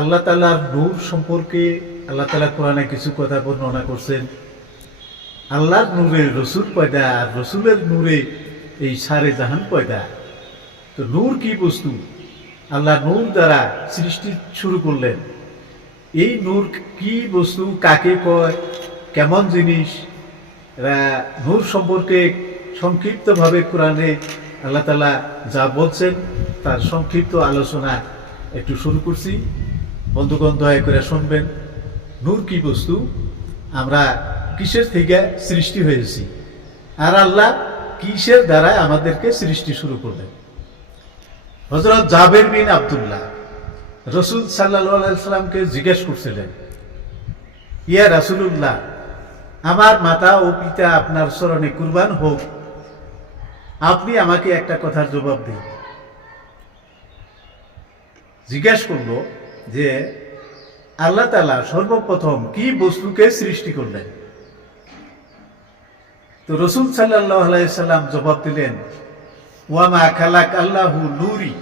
আল্লাহ তাআলার নূর সম্পর্কে আল্লাহ তাআলা কোরআনে কিছু কথা বর্ণনা করছেন। আল্লাহর নূরে রসুল পয়দা, আর রসুলের নূরে এই সারে জাহান পয়দা। তো নূর কি বস্তু? আল্লাহ নূর দ্বারা সৃষ্টি শুরু করলেন। এই নূর কি বস্তু, কাকে কয়, কেমন জিনিস, নূর সম্পর্কে সংক্ষিপ্তভাবে কোরআনে আল্লাহ তাআলা যা বলছেন তার সংক্ষিপ্ত আলোচনা একটু শুরু করছি। বন্ধুগণ দয়া করে শুনবেন। নূর কি বস্তু, আমরা কিসের থেকে সৃষ্টি হয়েছি, আর আল্লাহ কিসের দ্বারা আমাদেরকে সৃষ্টি শুরু করলেন। হযরত জাবের বিন আব্দুল্লাহ রসুল সাল্লাল্লাহু আলাইহি সাল্লামকে জিজ্ঞেস করছিলেন, ইয়া রাসূলুল্লাহ, আমার মাতা ও পিতা আপনার চরণে কুরবান হোক, আপনি আমাকে একটা কথার জবাব দিন। জিজ্ঞেস করলো যে আল্লাহ তাআলা সর্বপ্রথম কি বস্তুকে সৃষ্টি করলেন। তো রসুল সাল্লাল্লাহু আলাইহি সাল্লাম জবাব দিলেন, ওয়ামা খালাক আল্লাহু নূরি,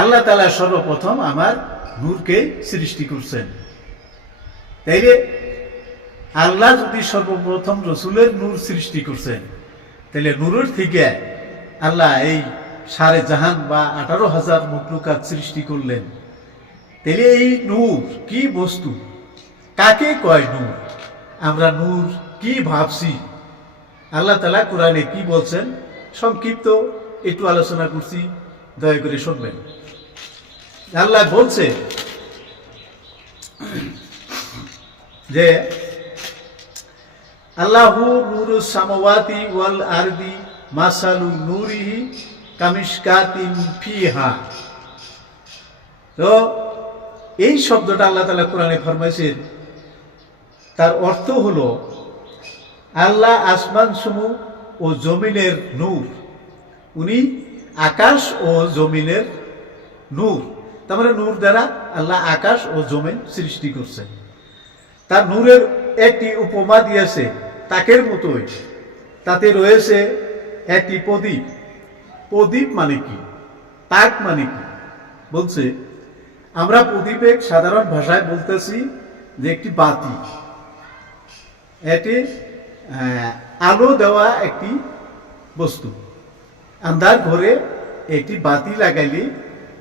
আল্লাহ তাআলা সর্বপ্রথম আমার নূরকে সৃষ্টি করছেন। তাইলে আল্লাহ যদি সর্বপ্রথম রসুলের নূর সৃষ্টি করছেন, তাহলে নূরের থেকে আল্লাহ এই সারে জাহান বা 18,000 মখলুকাত সৃষ্টি করলেন। তাহলে এই নূর কি বস্তু, কাকে কয় নূর, আমরা নূর কি ভাবছি, আল্লাহ তাআলা কোরআনে কি বলছেন সংক্ষিপ্ত একটু আলোচনা করছি, দয়া করে শুনবেন। আল্লাহ বলছে যে আল্লাহু নূরুস সামাওয়াতি ওয়াল আরদি মাসালু নূরিহি কামিশকাতিন ফিহা। তো এই শব্দটা আল্লাহ তাআলা কোরআনে ফরমাইছেন, তার অর্থ হলো আল্লাহ আসমান সমূহ ও জমিনের নূর, উনি আকাশ ও জমিনের নূর। তার মানে নূর দ্বারা আল্লাহ আকাশ ও জমিন সৃষ্টি করছেন। তার নূরের একটি উপমা দিয়েছে তাকের মতোই, তাতে রয়েছে একটি প্রদীপ। প্রদীপ মানে কি, তাক মানে কি? বলছে আমরা প্রদীপে সাধারণ ভাষায় বলতেছি যে একটি বাতি, এটি আলো দেওয়া একটি বস্তু। আন্ধার ঘরে একটি বাতি লাগাইলে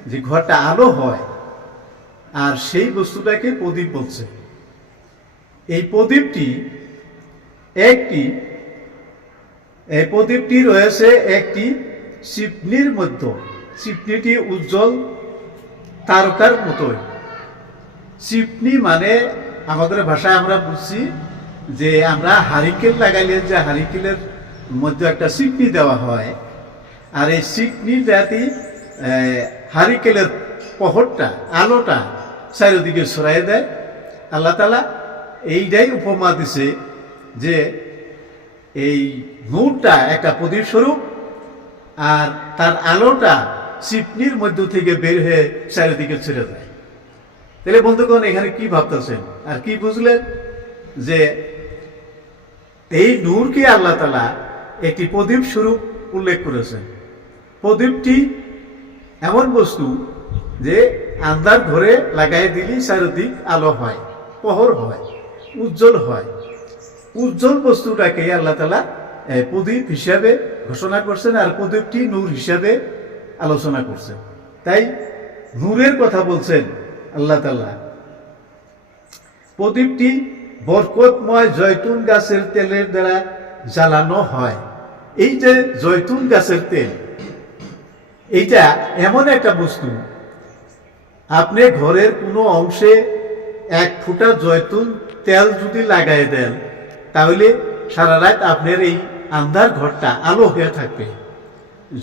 যে ঘরটা আলো হয়, আর সেই বস্তুটাকে প্রদীপ বলছে। এই প্রদীপটি রয়েছে একটি চিপনির মধ্যে। চিপনিটি উজ্জ্বল তারকার মতোই। চিপনি মানে আমাদের ভাষায় আমরা বুঝছি যে আমরা হারিকেল লাগাইলে যে হারিকেলের মধ্যে একটা চিপনি দেওয়া হয়, আর এই চিপনি যাতে হারিকেলের পহরটা, আলোটা চারিদিকে ছড়াই দেয়। আল্লাহ তাআলা এইটাই উপমা দিছে যে এই নূরটা একটা প্রদীপ স্বরূপ, আর তার আলোটা চিপনির মধ্য থেকে বের হয়ে চারিদিকে ছেড়ে যায়। তাহলে বন্ধুগণ এখানে কি ভাবতেছেন আর কি বুঝলেন? যে এই নূরকে আল্লাহ তাআলা একটি প্রদীপ স্বরূপ উল্লেখ করেছেন। প্রদীপটি এমন বস্তু যে আন্ধার ঘরে লাগাই দিলে চারিদিক আলো হয়, প্রহর হয়, উজ্জ্বল হয়। উজ্জ্বল বস্তুটাকে আল্লাহ তাআলা প্রদীপ হিসাবে ঘোষণা করছেন, আর প্রদীপটি নূর হিসাবে আলোচনা করছেন। তাই নূরের কথা বলছেন আল্লাহ তাআলা। প্রদীপটি বরকতময় জয়তুন গাছের তেলের দ্বারা জ্বালানো হয়। এই যে জয়তুন গাছের তেল, এইটা এমন একটা বস্তু, আপনি ঘরের কোনো অংশে 1 ফুটা জয়তুন তেল যদি লাগাই দেন, তাহলে সারা রাত আপনার এই আন্ধার ঘরটা আলো হয়ে থাকবে।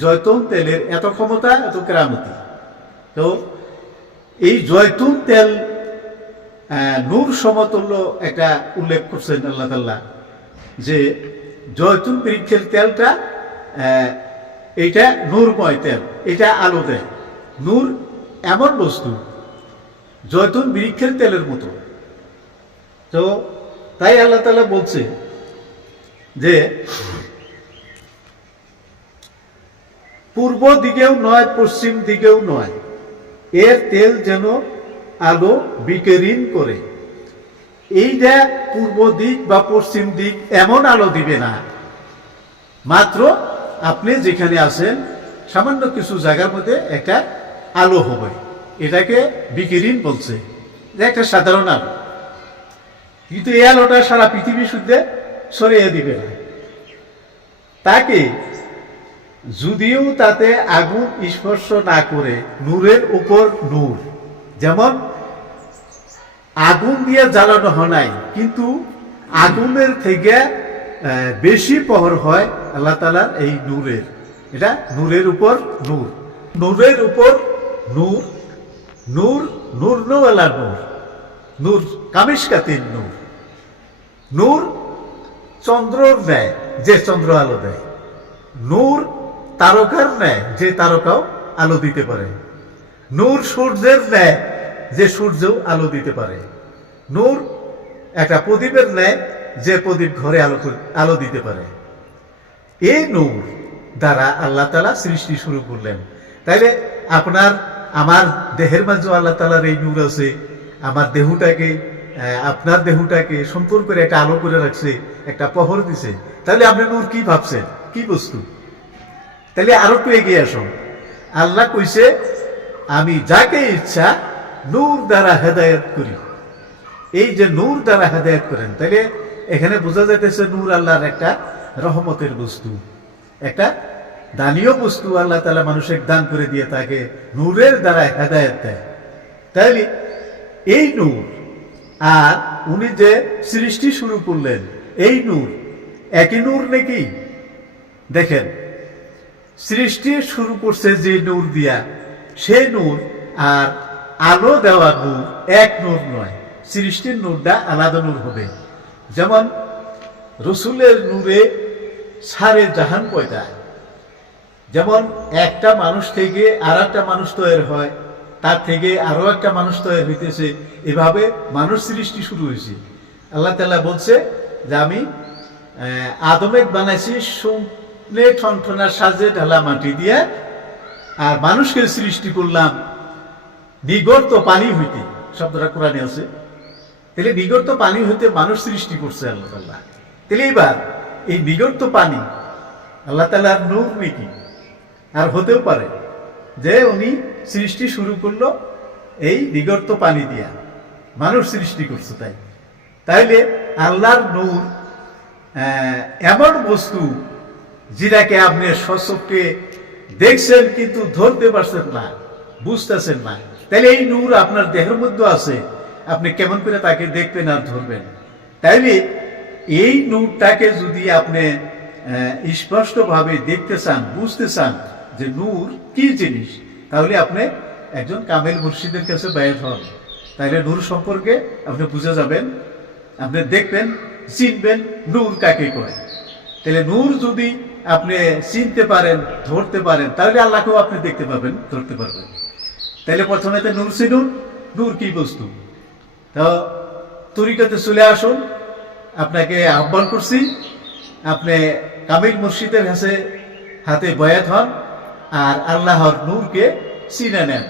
জয়তুন তেলের এত ক্ষমতা, এত কেরামতি। তো এই জয়তুন তেল নূর সমতুল্য একটা উল্লেখ করছেন আল্লাহ তাআলা, যে জয়তুন বৃক্ষের তেলটা এইটা নূরময় তেল, এটা আলো দেয়। নূর এমন বস্তু জয়তুন বৃক্ষের তেলের মতো। তো তাই আল্লাহ তাআলা বলছে যে পূর্ব দিকেও নয়, পশ্চিম দিকেও নয়, এর তেল যেন আলো বিকিরণ করে। এইটা পূর্ব দিক বা পশ্চিম দিক এমন আলো দিবে না, মাত্র আপনি যেখানে আছেন সামান্য কিছু জায়গার মধ্যে একটা আলো হবে, এটাকে বিকিরণ বলছে, যে একটা সাধারণ আলো। কিন্তু এই আলোটা সারা পৃথিবী শুদ্ধে ছড়িয়ে দিবে না। তাকে যদিও তাতে আগুন স্পর্শ না করে নূরের উপর নূর, যেমন আগুন দিয়ে জ্বালানো হয় নাই, কিন্তু আগুনের থেকে বেশি প্রহর হয় আল্লাহ তাআলার এই নূরের। এটা নূরের উপর নূর, নূরের উপর নূর, নূর নূর নওয়ালা নূর, নূর কামিশকাতির নূর। নূর চন্দ্রর ন্যায়, যে চন্দ্র আলো দেয়। নূর তারকার ন্যায়, যে তারকাও আলো দিতে পারে। নূর সূর্যের ন্যায়, যে সূর্য আলো দিতে পারে। নূর একটা প্রদীপের ন্যায়, যে প্রদীপ ঘরে আলো দিতে পারে। এই নূর দ্বারা আল্লাহ তাআলা সৃষ্টি শুরু করলেন। তাইলে আপনার আমার দেহের মাঝে আল্লাহ তাআলার এই নূর আছে, আমার দেহটাকে আপনার দেহটাকে সম্পর্ক করে একটা আলো করে রাখছে, একটা প্রহর দিছে। তাহলে আপনি নূর কি ভাবছেন, কি বস্তু? তাহলে আরো একটু এগিয়ে আসুন। আল্লাহ কইছে আমি যাকে ইচ্ছা নূর দ্বারা হেদায়েত করি। এই যে নূর দ্বারা হেদায়েত করেন, তাহলে এখানে বোঝা যাইতেছে নূর আল্লাহর একটা রহমতের বস্তু, একটা দানীয় বস্তু। আল্লাহ তাআলা মানুষের দান করে দিয়ে তাকে নূরের দ্বারা হেদায়েত দেয়। তাইলে এই নূর আর উনি যে সৃষ্টি শুরু করলেন, এই নূর একই নূর নাকি? দেখেন, সৃষ্টি শুরু করছে যে নূর দিয়া, সেই নূর আর আলো দেওয়া নূর এক নূর নয়। সৃষ্টির নূরটা আলাদা নূর হবে। যেমন রসুলের নূরে সারে জাহান পয়দা। যেমন একটা মানুষ থেকে আর একটা মানুষ তৈরি হয়, তার থেকে আরো একটা মানুষ তৈরি হইতেছে, এভাবে মানুষ সৃষ্টি শুরু হয়েছে। আল্লাহ তাআলা বলছে যে আমি আদমেক বানাইছি সোনে ঠনঠনার সাজে ঢালা মাটি দিয়ে, আর মানুষকে সৃষ্টি করলাম নিগড়ত পানি হইতে। শব্দটা কোরআনে আছে। তাহলে নিগড়ত পানি হইতে মানুষ সৃষ্টি করছে আল্লাহ তাআলা। তাহলে এবার এই নিগড়ত পানি আল্লাহ তাআলার নূর নাকি? আর হতেও পারে যে উনি সৃষ্টি শুরু করলো এই নিগড়ত পানি দিয়া, মানুষ সৃষ্টি করছে। তাইলে আল্লাহর নূর এমন বস্তু যেটাকে আপনি স্বচক্ষে দেখছেন কিন্তু ধরতে পারছেন না, বুঝতেছেন না। তাইলে এই নূর আপনার দেহের মধ্যে আছে, আপনি কেমন করে তাকে দেখবেন আর ধরবেন? তাইলে এই নূরটাকে যদি আপনি স্পষ্টভাবে দেখতে চান, বুঝতে চান যে নূর কি জিনিস, তাহলে আপনি একজন কামেল মুর্শিদের কাছে বাইর হন। তাইলে নূর সম্পর্কে আপনি বুঝে যাবেন, আপনি দেখবেন, চিনবেন নূর কাকে কয়। তাহলে নূর যদি আপনি চিনতে পারেন, ধরতে পারেন, তাহলে আল্লাহকেও আপনি দেখতে পাবেন, ধরতে পারবেন। তাহলে প্রথমে তো নূর চিনুন, নূর কি বস্তু। তো তরিকাতে চলে আসুন, আপনাকে আহ্বান করছি, আপনি কামিল মুর্শিদের কাছে হাতে বয়াত হন আর আল্লাহর নূরকে চিনে নেন।